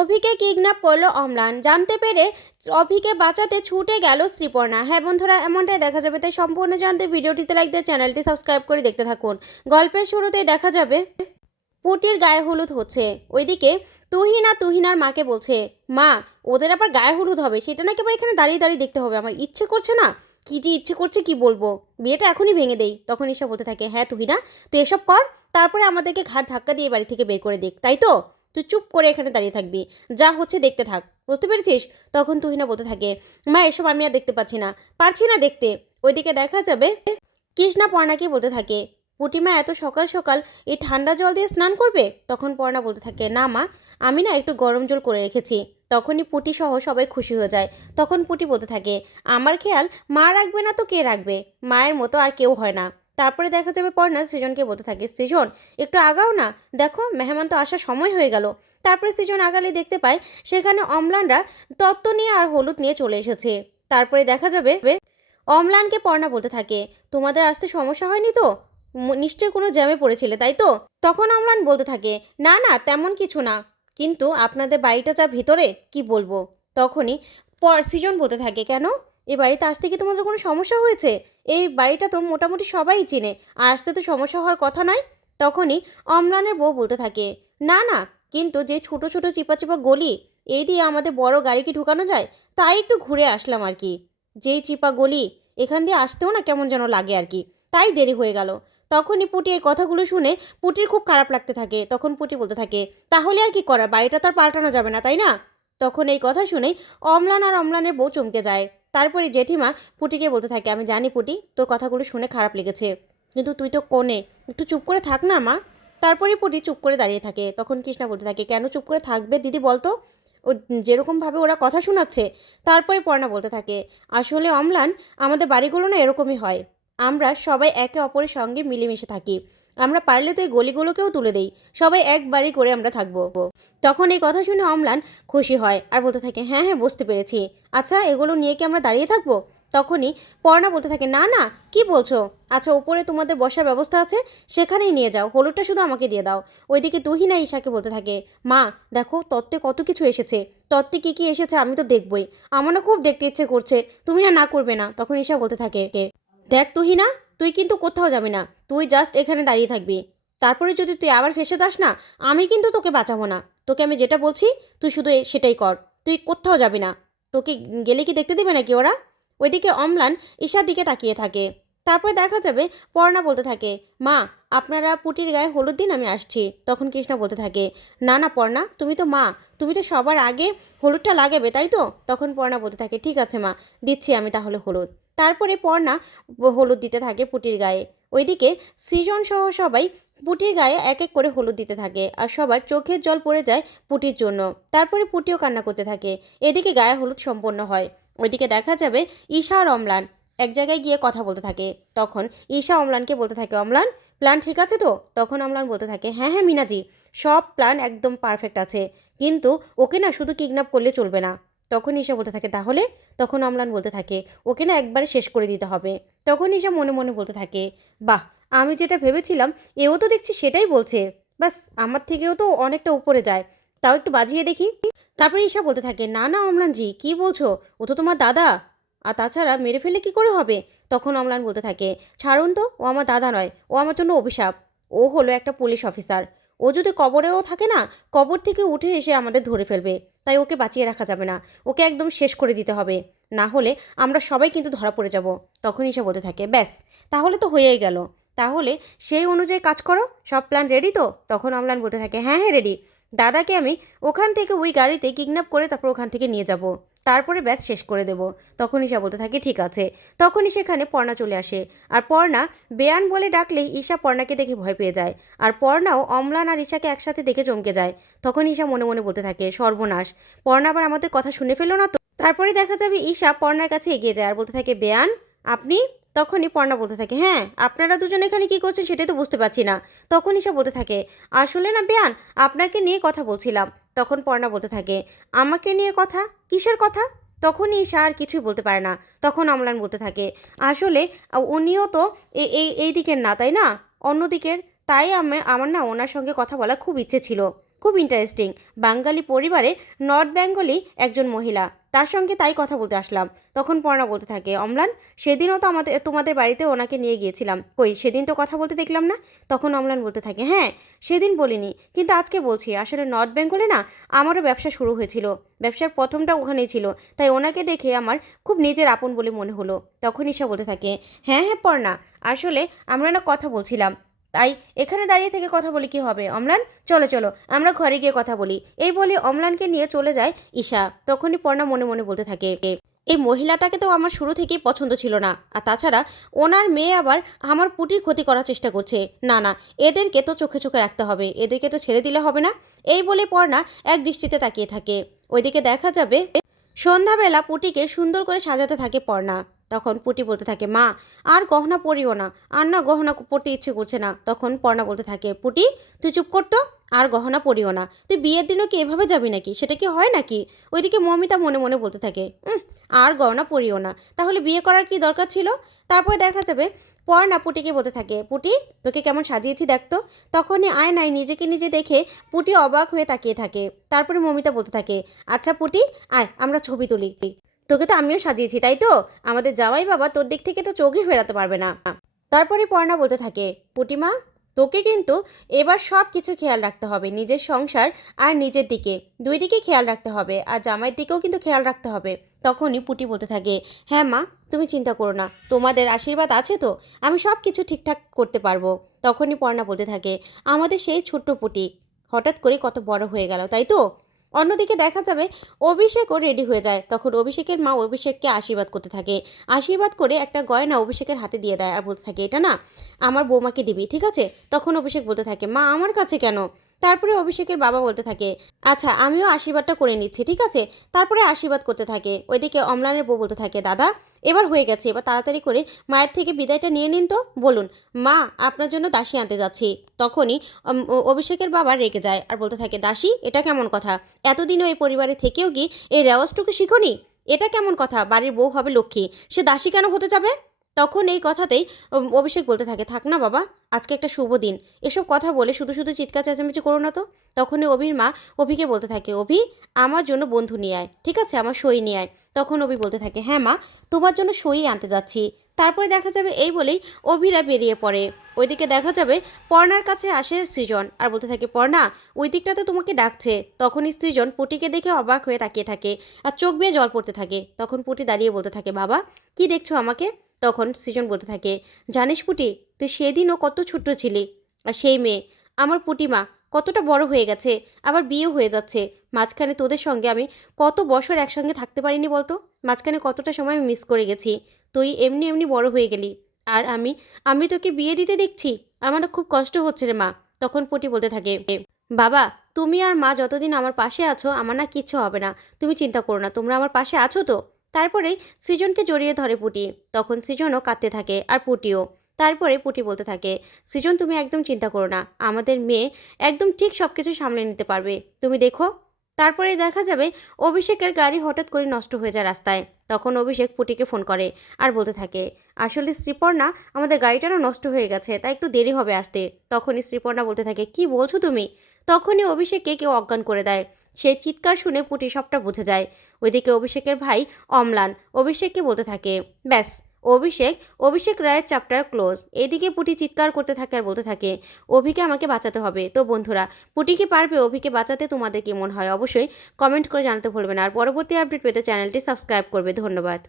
অভিকে kidnap করল অম্লান জানতে পেরে অভিকে বাঁচাতে ছুটে গেল শ্রীপর্ণা। হ্যাঁ বন্ধুরা, এমনটাই দেখা যাবে। তাই সম্পূর্ণ জানতে ভিডিওটিতে লাইক দিয়ে চ্যানেলটি সাবস্ক্রাইব করে দেখতে থাকুন। গল্পের শুরুতেই দেখা যাবে, পুটির গায়ে হলুদ হচ্ছে। ওইদিকে তুহিনা তুহিনার মাকে বলছে, মা, ওদের আবার গায়ে হলুদ হবে। সেটা নাকি আবার এখানে দাঁড়িয়ে দাঁড়িয়ে দেখতে হবে? আমার ইচ্ছে করছে না। কি যে ইচ্ছে করছে, কি বলব? বিয়েটা এখনই ভেঙে দেই। তখন এসব বলতে থাকে হ্যাঁ তুহিনা, তুই এসব কর। তারপরে আমাদেরকে ঘাট ধাক্কা দিয়ে বাড়ি থেকে বের করে দিক তাই তো? তুই চুপ করে এখানে দাঁড়িয়ে থাকবি। যা হচ্ছে দেখতে থাক। বুঝতে পেরেছিস? তখন তুহিনা বলতে থাকে, মা, এসব আমি আর দেখতে পাচ্ছি না। পারছি না দেখতে। ওইদিকে দেখা যাবে? কৃষ্ণা পর্ণাকে বলতে থাকে পুটিমা এত সকাল সকাল এই ঠান্ডা জল দিয়ে স্নান করবে? তখন পর্ণা বলতে থাকে, না মা, আমি না একটু গরম জল করে রেখেছি। তখনই পুটি সহ সবাই খুশি হয়ে যায়। তখন পুটি বলতে থাকে, আমার খেয়াল মা রাখবে না তো কে রাখবে? মায়ের মতো আর কেউ হয় না। তারপরে দেখা যাবে পর্ণা সৃজনকে বলতে থাকে, সৃজন, একটু আগাও না। দেখো, মেহমান তো আসার সময় হয়ে গেল। তারপরে সৃজন আগালে দেখতে পায়, সেখানে অম্লানরা তত্ত্ব নিয়ে আর হলুদ নিয়ে চলে এসেছে। তারপরে দেখা যাবে অম্লানকে পর্ণা বলতে থাকে, তোমাদের আসতে সমস্যা হয়নি তো? নিশ্চয়ই কোনো জ্যামে পড়েছিলে, তাই তো? তখন অম্লান বলতে থাকে, না না, তেমন কিছু না। কিন্তু আপনাদের বাড়িটা যা ভিতরে, কি বলব? তখনই পর, সৃজন বলতে থাকে, কেন? এই বাড়িতে আসতে কি তোমাদের কোনো সমস্যা হয়েছে? এই বাড়িটা তো মোটামুটি সবাই চেনে। আর আসতে তো সমস্যা হওয়ার কথা নয়। তখনই অম্লানের বউ বলতে থাকে, না না, কিন্তু যে ছোট ছোট চিপা চিপা গলি এই দিয়ে আমাদের বড় গাড়ি কি ঢুকানো যায়? তাই একটু ঘুরে আসলাম আর কি। যেই চিপা গলি, এখান দিয়ে আসতেও না কেমন যেন লাগে আর কি। তাই দেরি হয়ে গেল। তখনই পুটি এই কথাগুলো শুনে পুটির খুব খারাপ লাগতে থাকে। তখন পুটি বলতে থাকে, তাহলে আর কি করা বাড়িটা তো আর পাল্টানো যাবে না, তাই না? তখন এই কথা শুনেই অম্লান আর অম্লানের বউ চমকে যায়। তারপরে জেঠিমা পুটিকে বলতে থাকে, আমি জানি পুটি, তোর কথাগুলো শুনে খারাপ লেগেছে। কিন্তু তুই তো কোণে একটু চুপ করে থাক না, মা। তারপরে পুটি চুপ করে দাঁড়িয়ে থাকে। তখন কৃষ্ণা বলতে থাকে, কেন চুপ করে থাকবে দিদি বলতো? ও যেরকমভাবে ওরা কথা শোনাচ্ছে। তারপরে পর্ণা বলতে থাকে, আসলে অম্লান, আমাদের বাড়িগুলো না এরকমই হয়। আমরা সবাই একে অপরের সঙ্গে মিলেমিশে থাকি। আমরা পারলে তো এই গলিগুলোকেও তুলে দেই। সবাই এক বাড়ি করে আমরা থাকব। তখন এই কথা শুনে অম্লান খুশি হয় আর বলতে থাকে হ্যাঁ হ্যাঁ বুঝতে পেরেছি। আচ্ছা এগুলো নিয়ে কি আমরা দাঁড়িয়ে থাকব? তখনই পর্ণা বলতে থাকে, না না, কি বলছো? আচ্ছা উপরে তোমাদের বসার ব্যবস্থা আছে, সেখানেই নিয়ে যাও। হলুদটা শুধু আমাকে দিয়ে দাও। ওইদিকে তুহিনা ঈশাকে বলতে থাকে, মা, দেখো, তত্ত্বে কত কিছু এসেছে। তত্ত্বে কী কী এসেছে আমি তো দেখবই। আমার না খুব দেখতে ইচ্ছে করছে। তুমি না না করবে না। তখন ঈশা বলতে থাকে, দেখ তুহিনা তুই কিন্তু কোথাও যাবি না, তুই জাস্ট এখানে দাঁড়িয়ে থাকবি। তারপরে যদি তুই আবার ফেসে যাস না, আমি কিন্তু তোকে বাঁচাবো না। তোকে আমি যেটা বলছি, তুই শুধু সেটাই কর। তুই কোথাও যাবি না। তোকে গেলে কি দেখতে দেবে নাকি ওরা? ওইদিকে অম্লান ঈশার দিকে তাকিয়ে থাকে। তারপরে দেখা যাবে পর্ণা বলতে থাকে, মা, আপনারা পুটির গায়ে হলুদ দিন, আমি আসছি। তখন কৃষ্ণা বলতে থাকে, না না, পর্ণা, তুমি তো মা, তুমি তো সবার আগে হলুদটা লাগাবে, তাই তো? তখন পর্ণা বলতে থাকে, ঠিক আছে মা, দিচ্ছি আমি তাহলে হলুদ। তারপরে পর্ণা হলুদ দিতে থাকে পুটির গায়ে। ওইদিকে সৃজন সহ সবাই পুটির গায়ে এক এক করে হলুদ দিতে থাকে আর সবার চোখের জল পড়ে যায় পুটির জন্য। তারপরে পুটিও কান্না করতে থাকে। এদিকে গায়ে হলুদ সম্পন্ন হয়। ওইদিকে দেখা যাবে ঈশা আর অম্লান এক জায়গায় গিয়ে কথা বলতে থাকে। তখন ঈশা অম্লানকে বলতে থাকে, অম্লান প্ল্যান ঠিক আছে তো? তখন অম্লান বলতে থাকে হ্যাঁ হ্যাঁ মিনাজি, সব প্ল্যান একদম পারফেক্ট আছে। কিন্তু ওকে না শুধু কিডন্যাপ করলে চলবে না। তখন ঈশা বলতে থাকে, তাহলে? তখন অম্লান বলতে থাকে, ওকে না একবারে শেষ করে দিতে হবে। তখন ঈশা মনে মনে বলতে থাকে, বাহ, আমি যেটা ভেবেছিলাম, এও তো দেখছি সেটাই বলছে। বাস, আমার থেকেও তো অনেকটা উপরে যায়। তাও একটু বাজিয়ে দেখি। তারপরে ঈশা বলতে থাকে, না না অম্লানজি কি বলছো? ও তো তোমার দাদা। আর তাছাড়া মেরে ফেলে কি করে হবে? তখন অম্লান বলতে থাকে, ছাড়ুন তো, ও আমার দাদা নয়, ও আমার জন্য অভিশাপ। ও হলো একটা পুলিশ অফিসার। ও যদি কবরেও থাকে না, কবর থেকে উঠে এসে আমাদের ধরে ফেলবে। তাই ওকে বাঁচিয়ে রাখা যাবে না। ওকে একদম শেষ করে দিতে হবে। না হলে আমরা সবাই কিন্তু ধরা পড়ে যাব। তখনই সে বলতে থাকে, ব্যাস, তাহলে তো হয়েই গেল। তাহলে সেই অনুযায়ী কাজ করো, সব প্ল্যান রেডি তো? তখন অমলান বলতে থাকে হ্যাঁ হ্যাঁ রেডি দাদাকে আমি ওখান থেকে ওই গাড়িতে কিডন্যাপ করে তারপর ওখান থেকে নিয়ে যাব। তারপরে ব্যাস শেষ করে দেব। তখন ঈশা বলতে থাকে, ঠিক আছে। তখনই সেখানে পর্ণা চলে আসে। আর পর্ণা বেয়ান বলে ডাকলেই ঈশা পর্ণাকে দেখে ভয় পেয়ে যায়। আর পর্ণাও অম্লান আর ঈশাকে একসাথে দেখে চমকে যায়। তখন ঈশা মনে মনে বলতে থাকে, সর্বনাশ। পর্ণা আবার আমাদের কথা শুনে ফেলো না তো? তারপরে দেখা যাবে ঈশা পর্ণার কাছে এগিয়ে যায় আর বলতে থাকে, বেয়ান, আপনি? তখনই পর্ণা বলতে থাকে হ্যাঁ আপনারা দুজন এখানে কি করছেন সেটাই তো বুঝতে পারছি না। তখন ঈশা বলতে থাকে, আসলে না বেয়ান, আপনাকে নিয়ে কথা বলছিলাম। তখন পর্ণা বলতে থাকে, আমাকে নিয়ে কথা? কিসের কথা? তখনই ঈশা আর কিছুই বলতে পারে না। তখন অম্লান বলতে থাকে, আসলে উনিও তো এই এই দিকের না, তাই না? অন্য দিকের তাই আমি, আমার না ওনার সঙ্গে কথা বলার খুব ইচ্ছে ছিল। খুব ইন্টারেস্টিং বাঙালি পরিবারে নর্থ বেঙ্গলি একজন মহিলা। তার সঙ্গে তাই কথা বলতে আসলাম। তখন পর্ণা বলতে থাকে, অম্লান, সেদিনও তো আমাদের, তোমাদের বাড়িতে ওনাকে নিয়ে গিয়েছিলাম। কই, সেদিন তো কথা বলতে দেখলাম না? তখন অম্লান বলতে থাকে হ্যাঁ সেদিন বলিনি, কিন্তু আজকে বলছি। আসলে নর্থ বেঙ্গলে না, আমারও ব্যবসা শুরু হয়েছিল। ব্যবসার প্রথমটা ওখানেই ছিল। তাই ওনাকে দেখে আমার খুব নিজের আপন বলে মনে হলো। তখন ঈশা বলতে থাকে হ্যাঁ হ্যাঁ পর্ণা আসলে আমরা না কথা বলছিলাম। তাই এখানে দাঁড়িয়ে থেকে কথা বলি কি হবে? অম্লান, চলো চলো, আমরা ঘরে গিয়ে কথা বলি। এই বলে অম্লানকে নিয়ে চলে যায় ঈশা। তখনই পর্ণা মনে মনে বলতে থাকে, এই মহিলাটাকে তো আমার শুরু থেকেই পছন্দ ছিল না। আর তাছাড়া ওনার মেয়ে আবার আমার পুটির ক্ষতি করার চেষ্টা করছে। না না, এদেরকে তো চোখে চোখে রাখতে হবে। এদেরকে তো ছেড়ে দিলে হবে না? এই বলে পর্ণা এক দৃষ্টিতে তাকিয়ে থাকে। ওইদিকে দেখা যাবে সন্ধ্যাবেলা পুটিকে সুন্দর করে সাজাতে থাকে পর্ণা। তখন পুটি বলতে থাকে মা আর গহনা পরিও না। আর না গহনা পরতে ইচ্ছে করছে না। তখন পর্ণা বলতে থাকে পুটি তুই চুপ করতো আর গহনা পরিও না। তুই বিয়ের দিনও কি এভাবে যাবি নাকি? সেটা কি হয় নাকি? ওইদিকে মমিতা মনে মনে বলতে থাকে "উম, আর গহনা পরিও না। তাহলে বিয়ে করার কি দরকার ছিল? তারপরে দেখা যাবে পর্ণা পুটিকে বলতে থাকে পুটি তোকে কেমন সাজিয়েছি দেখতো তখনই আয়নায় নিজেকে নিজে দেখে পুটি অবাক হয়ে তাকিয়ে থাকে। তারপরে মমিতা বলতে থাকে আচ্ছা পুটি আয় আমরা ছবি তুলি। তোকে তো আমিও সাজিয়েছি, তাই তো? আমাদের জামাই বাবা তোর দিক থেকে তো চোখই ফেরাতে পারবে না। তারপরে পর্ণা বলতে থাকে পুটিমা তোকে কিন্তু এবার সব কিছু খেয়াল রাখতে হবে, নিজের সংসার আর নিজের দিকে। দুই দিকে খেয়াল রাখতে হবে আর জামাইয়ের দিকেও কিন্তু খেয়াল রাখতে হবে। তখনই পুটি বলতে থাকে হ্যাঁ মা, তুমি চিন্তা করো না, তোমাদের আশীর্বাদ আছে তো, আমি সব কিছু ঠিকঠাক করতে পারব। তখনই পর্ণা বলতে থাকে, আমাদের সেই ছোট্ট পুটি, হঠাৎ করে কত বড় হয়ে গেল, তাই তো? অন্যদিকে দেখা যাবে অভিষেকও রেডি হয়ে যায়। তখন অভিষেকের মা অভিষেককে আশীর্বাদ করতে থাকে। আশীর্বাদ করে একটা গয়না অভিষেকের হাতে দিয়ে দেয় আর বলতে থাকে, এটা না আমার বৌমাকে দিবি, ঠিক আছে? তখন অভিষেক বলতে থাকে, মা, আমার কাছে কেন? তারপরে অভিষেকের বাবা বলতে থাকে আচ্ছা আমিও আশীর্বাদটা করে নিচ্ছি, ঠিক আছে? তারপরে আশীর্বাদ করতে থাকে। ওইদিকে অমলানের বউ বলতে থাকে, দাদা, এবার হয়ে গেছে, এবার তাড়াতাড়ি করে মায়ের থেকে বিদায়টা নিয়ে নিন তো। বলুন, মা, আপনার জন্য দাসী আনতে যাচ্ছি। তখনই অভিষেকের বাবা রেগে যায় আর বলতে থাকে, দাসী, এটা কেমন কথা? এতদিনও এই পরিবারে থেকেও কি এই রেওয়াজটুকু শিখনি? এটা কেমন কথা? বাড়ির বউ হবে লক্ষ্মী, সে দাসী কেন হতে যাবে? তখন এই কথাতেই অভিষেক বলতে থাকে, থাক না বাবা, আজকে একটা শুভ দিন। এসব কথা বলে শুধু শুধু চিৎকার চেঁচামেচি করো না তো। তখনই অভির মা অভিকে বলতে থাকে, অভি, আমার জন্য বন্ধু নিয়ে আয়, ঠিক আছে? আমার সই নিয়ে আয়। তখন অভি বলতে থাকে হ্যাঁ মা, তোমার জন্য সই আনতে যাচ্ছি। তারপরে দেখা যাবে এই বলেই অভিরা বেরিয়ে পড়ে। ওইদিকে দেখা যাবে পর্ণার কাছে আসে সৃজন আর বলতে থাকে, পর্ণা, ওই দিকটাতে তোমাকে ডাকছে। তখনই সৃজন পুটিকে দেখে অবাক হয়ে তাকিয়ে থাকে আর চোখ বেয়ে জল পড়তে থাকে। তখন পুটি দাঁড়িয়ে বলতে থাকে, বাবা, কি দেখছ আমাকে? তখন সৃজন বলতে থাকে, জানিস পুটি, তুই সেদিনও কত ছোট্ট ছিলি। আর সেই মেয়ে, আমার পুটিমা কতটা বড় হয়ে গেছে, আবার বিয়েও হয়ে যাচ্ছে। মাঝখানে তোদের সঙ্গে আমি কত বছর একসঙ্গে থাকতে পারিনি বলতো? মাঝখানে কতটা সময় আমি মিস করে গেছি। তুই এমনি এমনি বড় হয়ে গেলি। আর আমি আমি তোকে বিয়ে দিতে দেখছি। আমার খুব কষ্ট হচ্ছে রে মা। তখন পটি বলতে থাকে, বাবা, তুমি আর মা যতদিন আমার পাশে আছো, আমার না কিচ্ছু হবে না। তুমি চিন্তা করো না, তোমরা আমার পাশে আছো তো? তারপরে সৃজনকে জড়িয়ে ধরে পুটি। তখন সৃজনও কাঁদতে থাকে আর পুটিও। তারপরে পুটি বলতে থাকে, সৃজন, তুমি একদম চিন্তা করো না। আমাদের মেয়ে একদম ঠিক সব কিছু সামলে নিতে পারবে। তুমি দেখো। তারপরে দেখা যাবে, অভিষেকের গাড়ি হঠাৎ করে নষ্ট হয়ে যায় রাস্তায়। তখন অভিষেক পুটিকে ফোন করে আর বলতে থাকে, আসলে শ্রীপর্ণা, আমাদের গাড়িটা না নষ্ট হয়ে গেছে, তাই একটু দেরি হবে আসতে। তখনই শ্রীপর্ণা বলতে থাকে, কি বলছো তুমি? তখনই অভিষেককে কেউ অজ্ঞান করে দেয়। সে চিৎকার শুনে পুটি সবটা বুঝে যায়। ওইদিকে অভিষেকের ভাই অমলান অভিষেককে বলতে থাকে, ব্যাস, অভিষেক অভিষেক রায়ের চ্যাপ্টার ক্লোজ এদিকে পুটি চিৎকার করতে থাকে আর বলতে থাকে, অভিকে আমাকে বাঁচাতে হবে। তো বন্ধুরা, পুটি কি পারবে অভিকে বাঁচাতে? তোমাদের কেমন হয়? অবশ্যই কমেন্ট করে জানাতে ভুলবে না। আর পরবর্তী আপডেট পেতে চ্যানেলটি সাবস্ক্রাইব করবে। ধন্যবাদ।